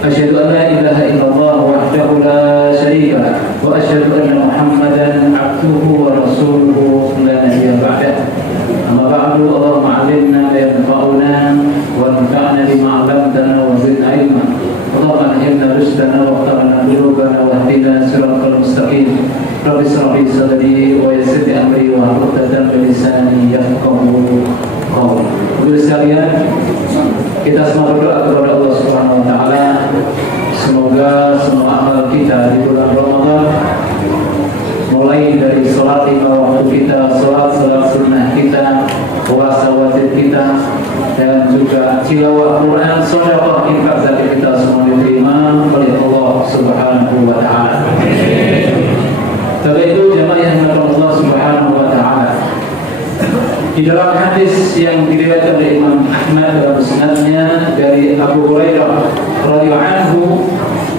أشهد أن لا إله إلا الله وحده لا شريك له وأشهد أن محمدا عبده ورسوله لا نبي بعده. أما بعد اللهم علمنا ما ينفعنا وانفعنا بما علمتنا وزدنا علما. اللهم ألهمنا رشدنا واغفرنا ذنوبنا واهدنا صراط المستقيم. رب اشرح لي صدري ويسر لي أمري واحلل عقدة من لساني يفقهوا قولي. Ibu sekalian, kita semua berdoa kepada Allah Subhanahu wa taala semoga semua amal kita di bulan Ramadan, mulai dari sholat 5 waktu kita, sholat sunnah kita, puasa wajib kita, dan juga tilawah Quran, sedekah, infak, zakat kita semua diterima oleh Allah Subhanahu wa taala. Setelah itu jemaah yang dirahmati Allah Subhanahu wa taala, di dalam hadis yang diriwayatkan oleh Imam Ahmad dalam musnadnya dari Abu Hurairah radhiyallahu anhu,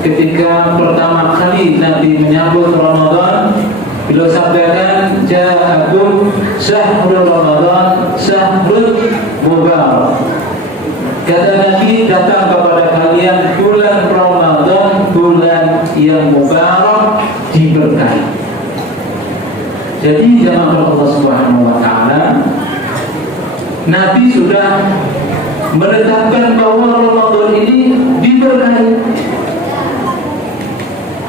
ketika pertama kali Nabi menyambut Ramadan, beliau sampaikan, ja'akum syahrul Ramadan syahrul mubarak. Kata Nabi, datang kepada kalian bulan Ramadan, bulan yang mubarak, diberkahi. Jadi jamaah Allah Subhanahu wa taala, Nabi sudah menetapkan bahwa Ramadan ini diberkahi.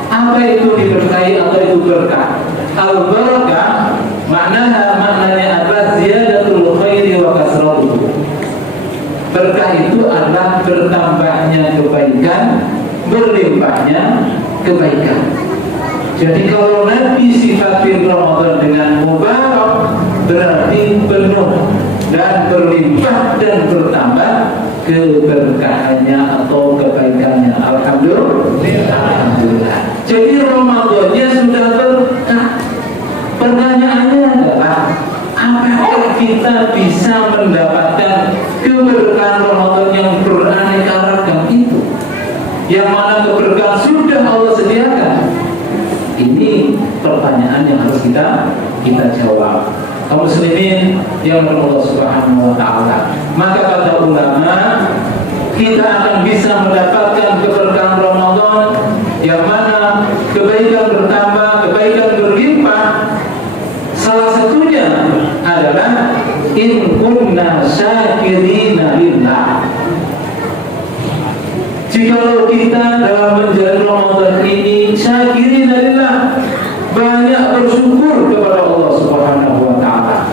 Apa itu diberkahi atau itu berkah? Al-barakah maknanya apa? Ziyadatul khairi wa kasratuhu. Berkah itu adalah bertambahnya kebaikan, berlimpahnya kebaikan. Jadi kalau Nabi sifatin Ramadan dengan mubarak, berarti penuh dan berlimpah dan bertambah keberkahannya atau kebaikannya. Alhamdulillah. Jadi Ramadannya sudah berkah. Pertanyaannya adalah, apakah kita bisa mendapatkan keberkahan Ramadan yang beraneka ragam itu? Yang mana keberkahan sudah Allah sediakan? Ini pertanyaan yang harus kita jawab. Kaum muslimin yang Allah Subhanahu wa taala, maka kata ulama, kita akan bisa mendapatkan keberkahan Ramadan yang mana kebaikan bertambah, kebaikan berlimpah. Salah satunya adalah in kunna syakirina lillah. Jikalau kita dalam menjalani Ramadan ini syakirina lillah, banyak bersyukur kepada Allah Subhanahu wa taala.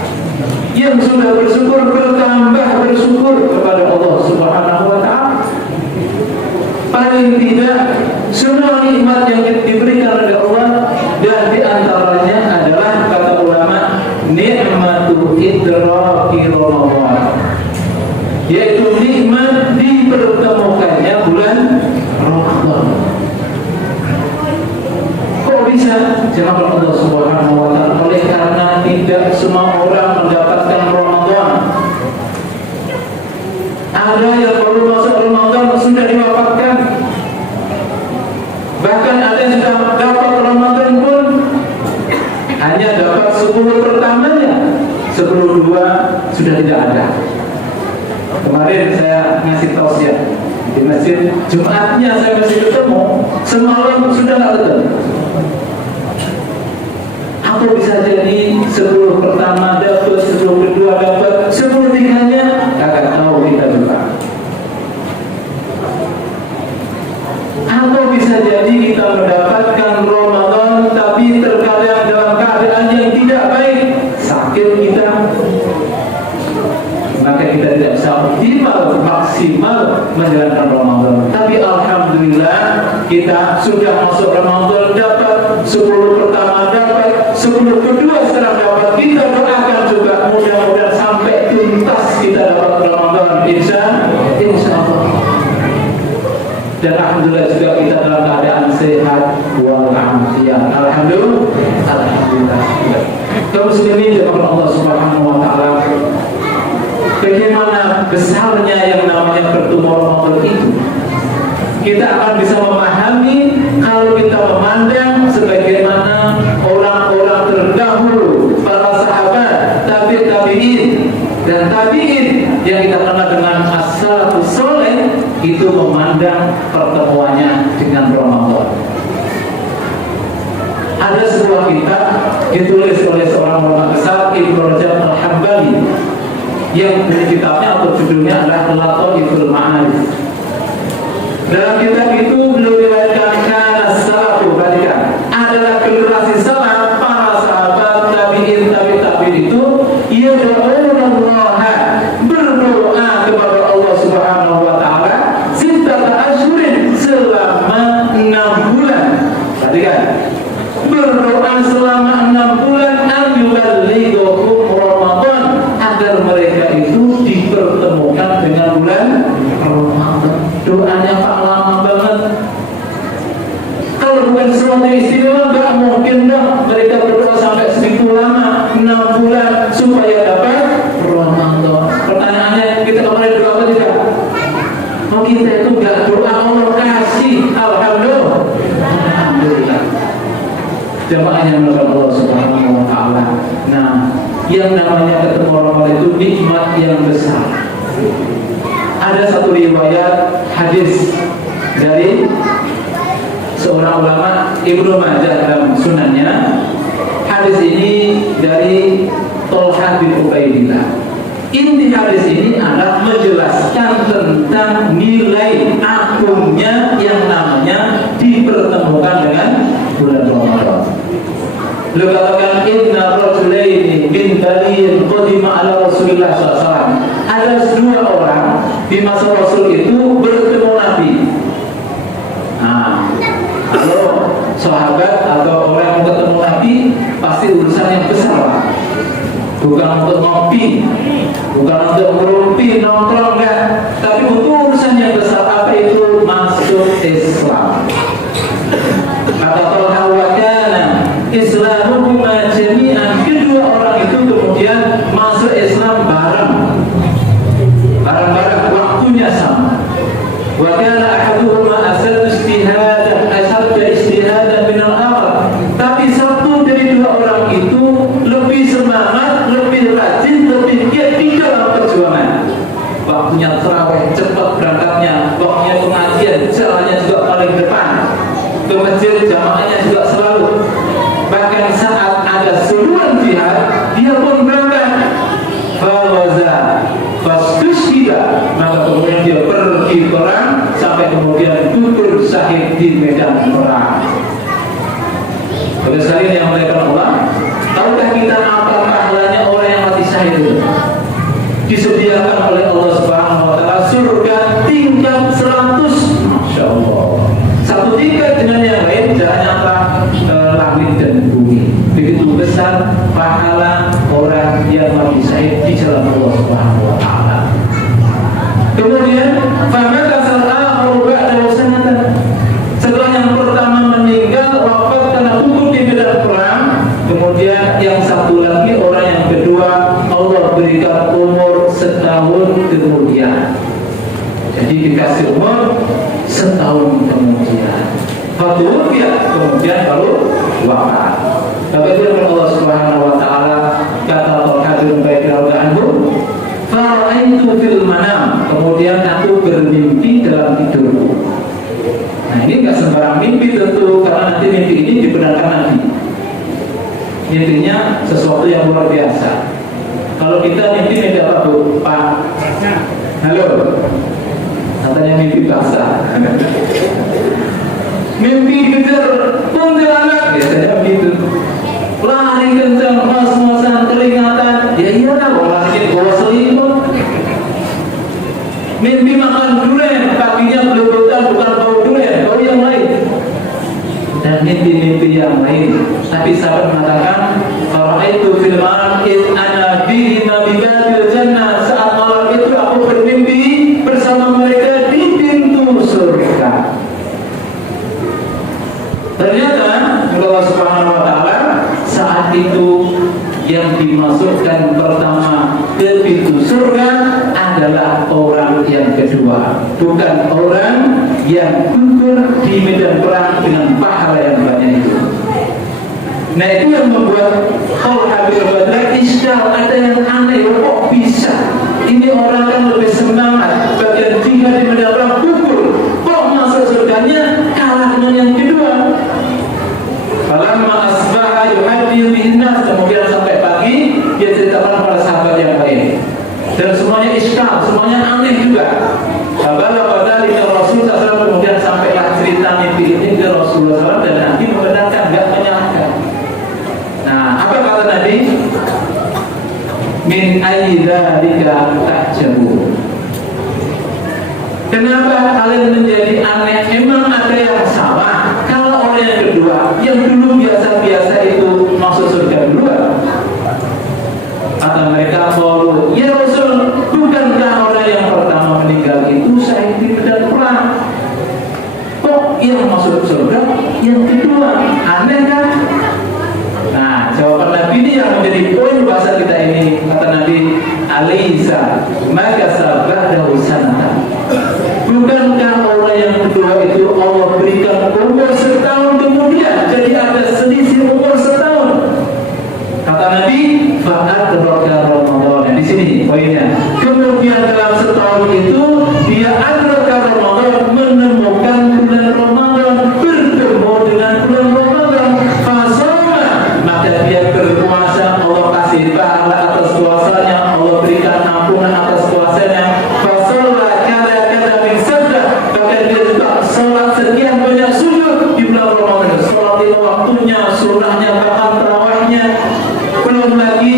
Yang sudah bersyukur bertambah bersyukur kepada Allah Subhanahu wa taala. Paling tidak semua nikmat yang diberikan oleh Allah, dan di antaranya adalah kata ulama nikmatu idraki Ramadan, yaitu nikmat dipertemukannya bulan Ramadan. Bisa jemaah Allah Subhanahu wa taala, oleh karena tidak semua orang mendapatkan Ramadan. Ada yang baru masuk Ramadan sudah diwafatkan. Bahkan ada yang sudah dapat Ramadan pun hanya dapat 10 pertamanya, 10 dua sudah tidak ada. Kemarin saya ngasih tausiah di masjid, Jumatnya saya masih ketemu, semalam sudah tidak ketemu. Atau bisa jadi 10 pertama dapat, 10 kedua dapat, 10 tiganya agak tahu kita juga. Atau bisa jadi kita mendapatkan Ramadan tapi terkadang dalam keadaan yang tidak baik, sakit kita, maka kita tidak bisa optimal, maksimal menjalankan Ramadan. Tapi alhamdulillah kita sudah masuk Ramadan, dapat 10 pertama dapat, 10 kedua setelah dapat. Kita doakan juga mudah-mudahan sampai tuntas kita dapat Ramadan, insya Allah. Dan alhamdulillah juga kita dalam keadaan sehat walafiat. Alhamdulillah. Kaum muslimin dimuliakan Allah Subhanahu wa taala, bagaimana besarnya yang namanya pertemuan Ramadan itu, kita akan bisa memahami kalau kita memandang sebagaimana orang-orang terdahulu, para sahabat, tabi'in dan tabi'in yang kita kenal dengan as-salafus saleh. Kita itu memandang pertemuannya dengan Ramadan. Ada sebuah kitab ditulis oleh seorang ulama besar, Ibnu Rajab Al-Hambali, yang kitabnya atau judulnya adalah Lataiful Ma'arif. Dalam kitab itu beliau riwayatkan kana salafu, perhatikan, adalah generasi salaf, para sahabat, tabi'in, tabi'in itu yad'una Allah, berdoa kepada Allah Subhanahu wa taala sittata asyhurin, selama 6 bulan. Perhatikan, berdoa selama 6 bulan an yuballighum Ramadan, agar mereka itu dipertemukan dengan bulan Ramadan. Doanya Pak lama banget. Kalau bukan sesuatu istimewa, nggak mungkin dong mereka berdoa sampai segitu lama, 6 bulan supaya dapat Ramadan. Pertanyaannya, kita kemarin doa apa tidak? Oh, kita itu nggak doa Allah kasih, alhamdulillah. Jamaah yang melakukan Allah Subhanahu wa taala. Nah, yang namanya ketemu Ramadan itu nikmat yang besar. Ada satu riwayat hadis dari seorang ulama, Ibnu Majah dalam sunannya. Hadis ini dari Tolha bin Ubaidillah. Inti hadis ini adalah menjelaskan tentang nilai agungnya yang namanya dipertemukan dengan bulan Ramadan. Beliau katakan, inna rajulaini min baliin qadima ala Rasulillah SAW. Ada 2 orang di masa Rasul itu bertemu Nabi. Nah, kalau sahabat atau orang yang bertemu Nabi pasti urusan yang besar, Pak. Bukan untuk ngopi, bukan untuk ngerumpi, nongkrong, enggak, tapi untuk urusan yang besar. Apa itu? Masuk Islam. Kata Tolha, wa kana islamuhuma jami'an. Kedua orang itu kemudian masuk Islam bareng-bareng, waktunya sama. Wa kana ahaduhuma ashadda ijtihadan min al-akhar. Tapi satu dari 2 orang itu lebih semangat, lebih rajin, lebih giat di dalam perjuangan. Waktunya tarawih, cepat berangkatnya. Waktunya pengajian, jalannya juga paling depan. Ke masjid, jamaahnya juga selalu. Bahkan saat ada seruan jihad, dia pun berangkat. Fawaza fastushhida, maka kemudian dia pergi perang sampai kemudian gugur syahid di medan perang. Oleh sekalian yang melakukan Allah, tahukah kita apa pahalanya orang yang mati syahid itu? Disediakan oleh Allah Subhanahu wa taala surga tingkat 100. Masya Allah. Satu tingkat dengan yang lain, jaraknya apa? Langit dan bumi. Begitu besar pahala orang yang mati syahid di jalan Allah Subhanahu wa taala. Kemudian famaka sal'ahu ba'da sanatan. Setelah yang pertama meninggal, wafat karena gugur di medan perang. Kemudian yang satu lagi, orang yang kedua, Allah berikan umur setahun kemudian. Jadi dikasih umur setahun kemudian. Fatul ya, kemudian baru wafat. Tapi itu Allah Subhanahu wa taala, kata Tolha bin Ubaidillah anhu, fara'aitu fil manam, kemudian aku bermimpi dalam tidurku. Nah, ini nggak sembarang mimpi tentu, karena nanti mimpi ini dibenarkan nanti. Mimpinya sesuatu yang luar biasa. Kalau kita mimpi apa, Bu? Pak? Halo? Katanya mimpi basah. Mimpi kejar kuntilanak, biasanya begitu. Lari kencang, mas-masan, keringatan. Ya iyalah, orang sakit bawa selimut. Mimpi makan durian, kakinya belebutan, bukan bau durian, bau yang lain. Dan mimpi-mimpi yang lain. Tapi sahabat mengatakan, fara'aitu fil manam id ana bihi nabiyatil jannah. Saat malam itu aku bermimpi bersama mereka di pintu surga. Ternyata Allah Subhanahu wa taala saat itu yang dimasukkan pertama ke pintu surga adalah orang yang kedua, bukan orang yang gugur di medan perang dengan pahala yang banyak itu. Nah, itu yang membuat Tolha bin Ubaidillah iskal, ada yang aneh, kok bisa? Ini orang kan lebih semangat, bagian jihad di medan perang gugur, kenapa kalian menjadi aneh? Memang ada yang salah. Kalau orang yang kedua, yang dulu biasa-biasa itu masuk surga duluan. Kata mereka, kalau ya Rasul, bukankah orang yang pertama meninggal itu syahid di medan perang? Kok yang masuk surga yang kedua? Aneh kan? Nah, jawaban Nabi ini yang menjadi poin bahasa kita ini. Kata Nabi, Alisa, maka sahabat ada usanata. Bukankah orang yang kedua itu Allah berikan umur setahun kemudian, jadi ada selisih umur setahun. Kata Nabi, fa'adraka Ramadan. Di sini poinnya. Kemudian dalam setahun itu dia adraka Ramadan, menemukan bulan Ramadan, bertemu dengan bulan Ramadan. Fasoma, maka dia berpuasa. Allah kasih pahala atas puasanya, Allah berikan ampunan atas puasanya. Fasolah kada min sabda, bahkan dia juga sholat sekian banyak sujud di bulan Ramadan. Sholat lima waktunya, sunnahnya, bahkan tarawihnya. Belum lagi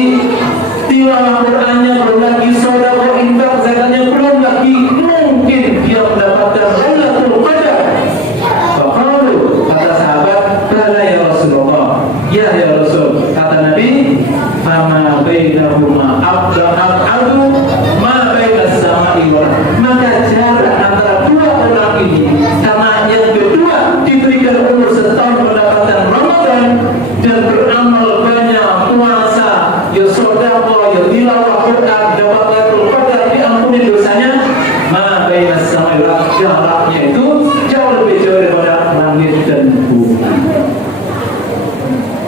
tilawah Qur'annya, belum lagi sedekah, infak, zakatnya, belum lagi mungkin dia mendapatkan Lailatul Qadar. Faqalu, kata sahabat, bala ya Rasulullah. Ya Rasul, kata Nabi, fama bainahuma abdu ma bainas sama'i wal ardh. Maka jarak antara dua orang ini, karena yang kedua diberikan umur setahun mendapatkan Ramadan dan beramal banyak, puasa, ya sedekah, ya tilawah Quran, dapat Lailatul Qadar, diampuni dosanya. Ma bainas sama'i wal ardh, jaraknya itu jauh lebih jauh daripada langit dan bumi.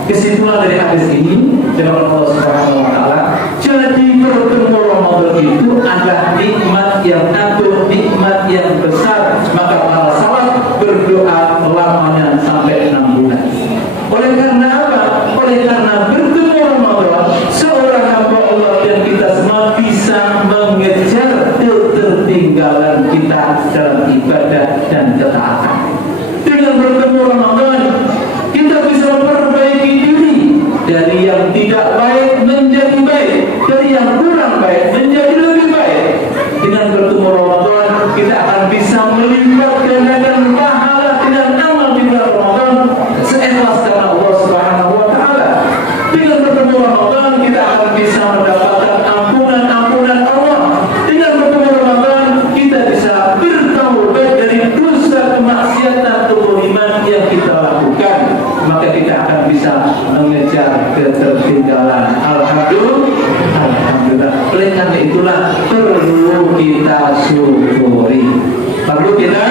Kesimpulan dari hadis ini dengan Allah Subhanahu wa taala, jadi bertemu Ramadan itu adalah nikmat yang agung, nikmat yang besar. Maka para sahabat berdoa lamanya sampai 6 bulan. Oleh karena apa? Oleh karena bertemu Ramadan, seorang hamba Allah dan kita semua bisa mengejar ketertinggalan kita dalam ibadah dan ketaatan. Dengan bertemu Ramadan, kita bisa memperbaiki diri dari yang tidak baik menjadi baik, dari yang kurang baik menjadi lebih baik. Dengan bertemu Ramadan, kita akan bisa melipat gandakan pahala dengan amal di bulan Ramadan seikhlas karena Allah Subhanahu wa taala. Dengan bertemu Ramadan, kita akan bisa mendapatkan ampunan Allah. Dengan bertemu Ramadan, kita bisa bertaubat dari dosa kemaksiatan kezaliman yang kita lakukan. Maka kita akan bisa mengejar ketertinggalan. Alhamdulillah. Oleh karena itulah perlu kita syukuri. Perlu kita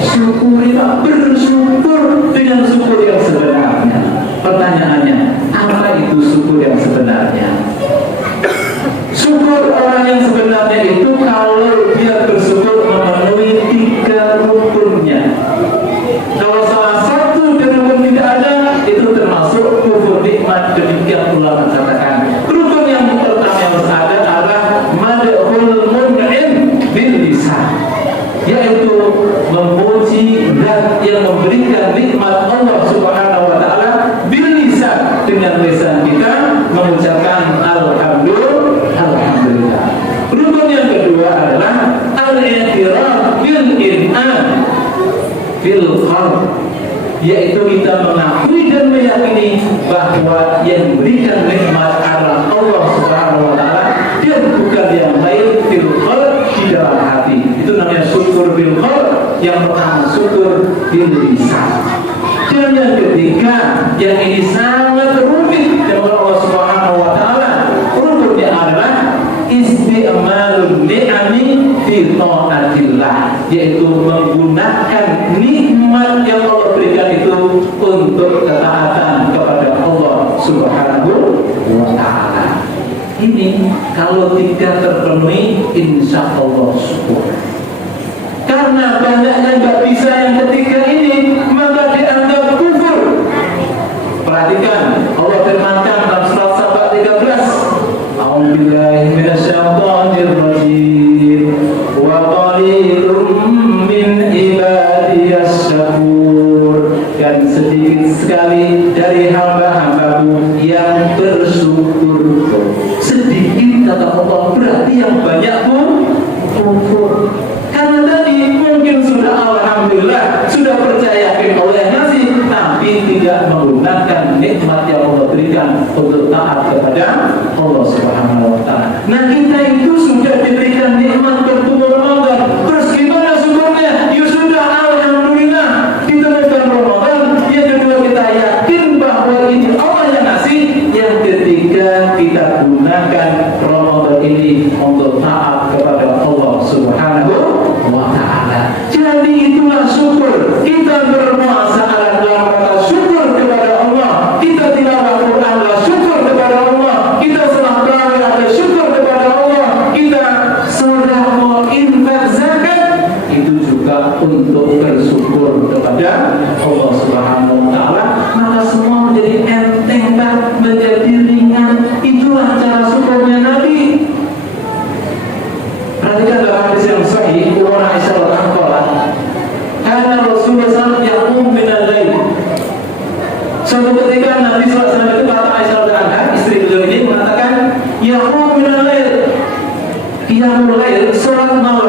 syukuri, bersyukur dengan syukur yang sebenarnya. Pertanyaannya, apa itu syukur yang sebenarnya? Syukur orang yang sebenarnya itu kalau dia bersyukur memenuhi 3 rukunnya. Kalau salah satu dari rukun tidak ada, itu termasuk kufur nikmat. Demikian ulama katakan. Rukun yang pertama yang harus ada adalah madhul mun'im bil lisan, yaitu memuji zat yang memberikan nikmat Allah Subhanahu wa taala bil lisan, dengan lisan kita mengucapkan alhamdulillah. Rukun yang kedua adalah al-i'tiraf bil in'am bil qalb, yaitu kita mengakui dan meyakini bahwa yang memberikan nikmat adalah Allah Subhanahu wa taala dan bukan yang lain, fil qalb, di dalam hati. Itu namanya syukur bil qalb. Yang pertama syukur bil lisan. Dan yang ketiga, yang ini sangat rumit dengan Allah Subhanahu wa taala, rukunnya adalah isti'malun ni'ami fi ta'atillah, yaitu menggunakan nikmat yang Allah berikan itu untuk ketaatan kepada Allah Subhanahu wa taala. Ini kalau 3 terpenuhi, insya Allah syukur. Karena banyaknya nggak bisa yang ketiga ini, maka dianggap kufur. Perhatikan, Allah firmankan dalam surat Saba 13, A'udzubillahi minasyaitonir rajim, wa qalilum min ibadiyas syakur, dan sedikit sekali dari hamba-hambaku yang bersyukur. Sedikit kata Allah, berarti yang banyak pun kufur. Karena tadi mungkin untuk taat kepada Allah Subhanahu wa taala. Nah, kita itu sudah diberikan nikmat bertemu Ramadan. Terus gimana syukurnya? Ya sudah, alhamdulillah ditemukan Ramadan. Yang kedua, kita yakin bahwa ini Allah yang ngasih. Yang ketiga, kita gunakan Ramadan ini untuk taat kepada Allah Subhanahu wa taala. Jadi itulah syukur. Kita berpuasa dalam rangka syukur kepada Allah. Kita tilawah Quran adalah syukur kepada Allah. Kita salat tarawih adalah syukur kepada Allah. Kita sedekah, infak, zakat itu juga untuk bersyukur kepada Allah Subhanahu wa taala. Maka semua menjadi enteng dan menjadi ringan. Itulah cara syukurnya Nabi. Perhatikan dalam hadis yang sahih, Umar Aisyah radhiyallahu karena Rasulullah SAW yaqum min al-lail. Suatu ketika Nabi SAW itu kata Aisyah radhiyallahu istri beliau ini mengatakan yaqum min al-lail. Qiyamul lail, salat malam